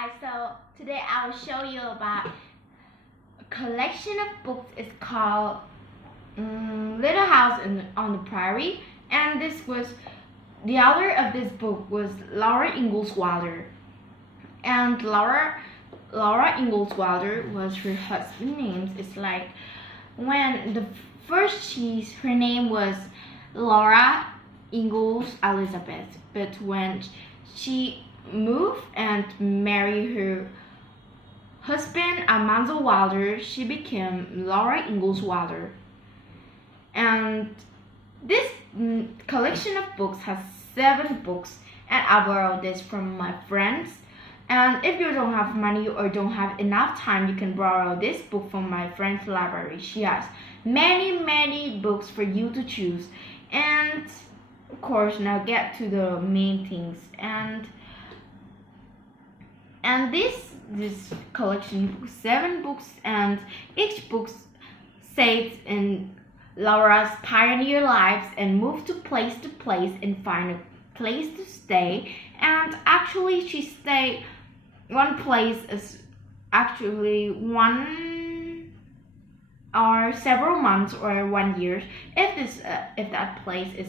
guys, so today I will show you about a collection of books. It's called Little House on the Prairie, and the author of this book was Laura Ingalls Wilder, and Laura Ingalls Wilder was her husband's name. It's like when the first her name was Laura Ingalls Elizabeth, but when she moved and married her husband Almanzo Wilder, she became Laura Ingalls Wilder. And this collection of books has 7 books, and I borrowed this from my friends. And if you don't have money or don't have enough time, you can borrow this book from my friend's library. She has many books for you to choose. And of course, now get to the main things. And this collection, 7 books, and each book says in Laura's pioneer lives and move to place and find a place to stay. And actually, she stayed one place is actually 1 or several months or 1 year if that place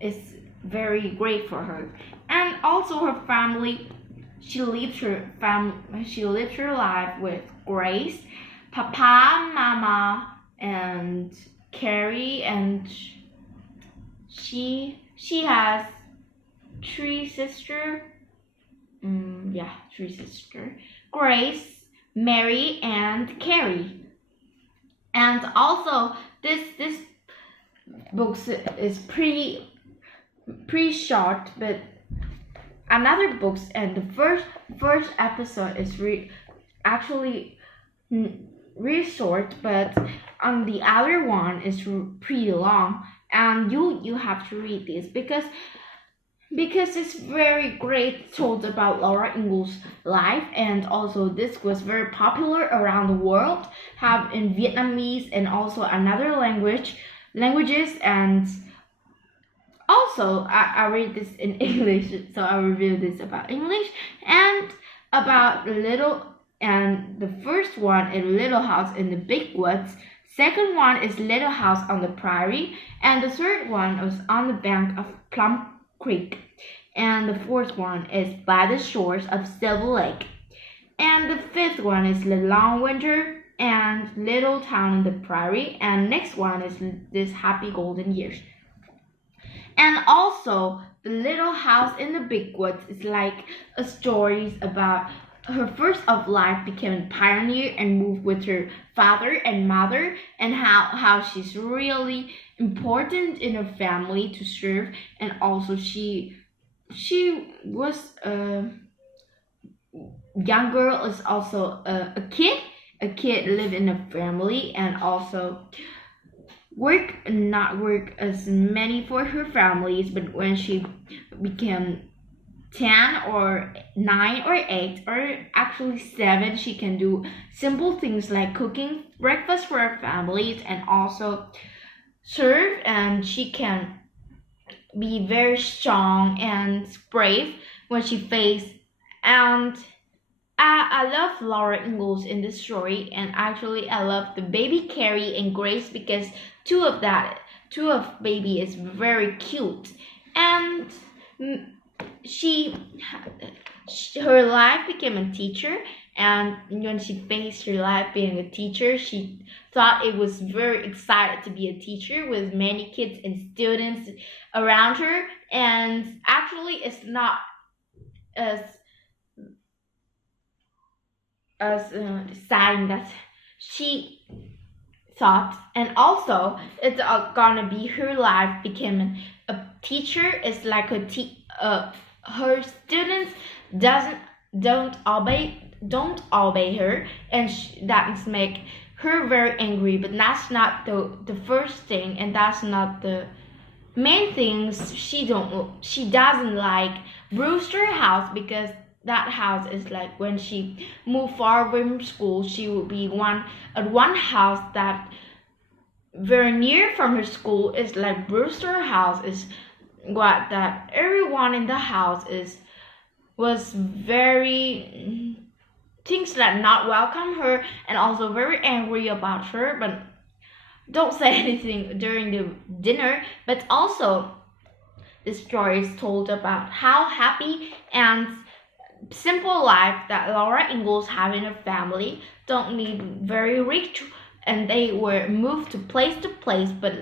is very great for her. And also her family, she lived her life with Grace, Papa, Mama, and Carrie, and she has 3 sisters. 3 sisters: Grace, Mary, and Carrie. And also this book is pretty short, but another books, and the first episode is actually really short, but on the other one is pretty long, and you have to read this because it's very great, told about Laura Ingalls' life. And also this was very popular around the world, have in Vietnamese and also another languages. And also I read this in English, so I review this about English and about the first one is Little House in the Big Woods. Second one is Little House on the Prairie, and the third one was On the Bank of Plum Creek, and the fourth one is By the Shores of Silver Lake, and the fifth one is The Long Winter and Little Town in the Prairie, and next one is This Happy Golden Years. And also the Little House in the Big Woods is like a stories about her first of life, became a pioneer and moved with her father and mother, and how she's really important in her family to serve. And also she was a young girl, is also a kid lived in a family, and also not work as many for her families, but when she became 10 or 9 or 8 or actually 7, she can do simple things like cooking breakfast for her families and also serve, and she can be very strong and brave when she faces. And I love Laura Ingalls in this story, and actually I love the baby Carrie and Grace because two of baby is very cute. And her life became a teacher, and when she faced her life being a teacher, she thought it was very excited to be a teacher with many kids and students around her. And actually it's not as exciting that she thought. And also it's gonna be her life became a teacher. It's like her students don't obey her, and that make her very angry. But that's not the first thing, and that's not the main things. She doesn't like Brewster House, because that house is like when she moved far from school, she would be at one house that very near from her school. Is like Brewster House is what that everyone in the house is was very things that not welcome her and also very angry about her, but don't say anything during the dinner. But also this story is told about how happy and simple life that Laura Ingalls have in her family. Don't need very rich, and they were moved to place, but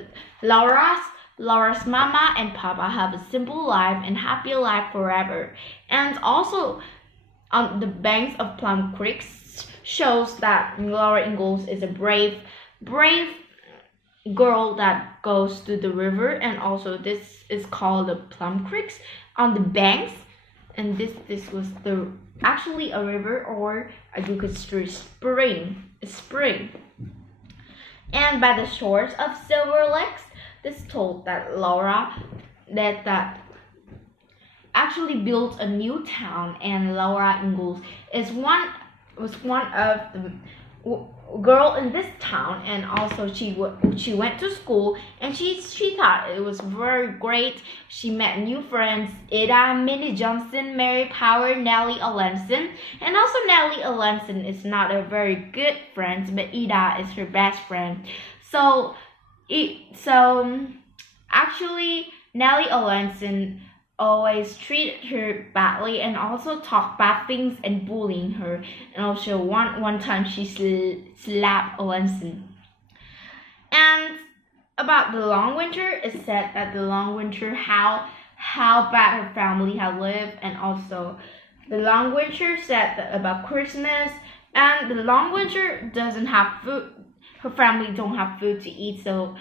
Laura's mama and papa have a simple life and happy life forever. And also on the banks of Plum Creek shows that Laura Ingalls is a brave girl that goes to the river, and also this is called the Plum Creeks on the banks, and this was the actually a river, or you could say spring. And by the shores of Silver Lakes, this told that Laura that actually built a new town, and Laura Ingalls was one of the girl in this town, and also she went to school, and she thought it was very great. She met new friends: Ida, Minnie Johnson, Mary Power, Nellie Alanson, and also Nellie Alanson is not a very good friend, but Ida is her best friend. So actually Nellie Alanson always treated her badly and also talked bad things and bullying her, and also one time she slapped Alanson. And about the long winter, it's said that the long winter how bad her family had lived, and also the long winter said that about Christmas, and the long winter doesn't have food. Her family don't have food to eat, so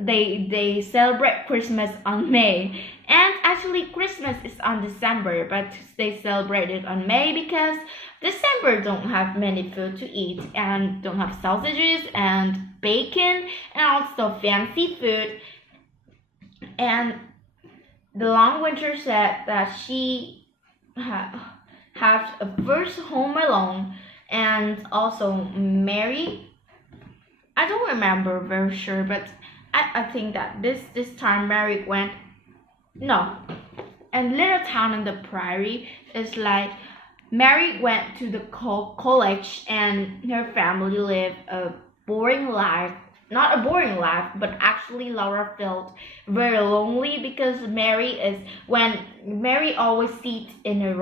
they celebrate Christmas on May. And actually Christmas is on December, but they celebrate it on May because December don't have many food to eat and don't have sausages and bacon and also fancy food. And the long winter said that she had a first home alone, and also Mary, I don't remember very sure, but I think that this time Mary went, no, and little town in the prairie is like Mary went to the college, and her family lived a boring life. Not a boring life, but actually Laura felt very lonely because Mary always sits in a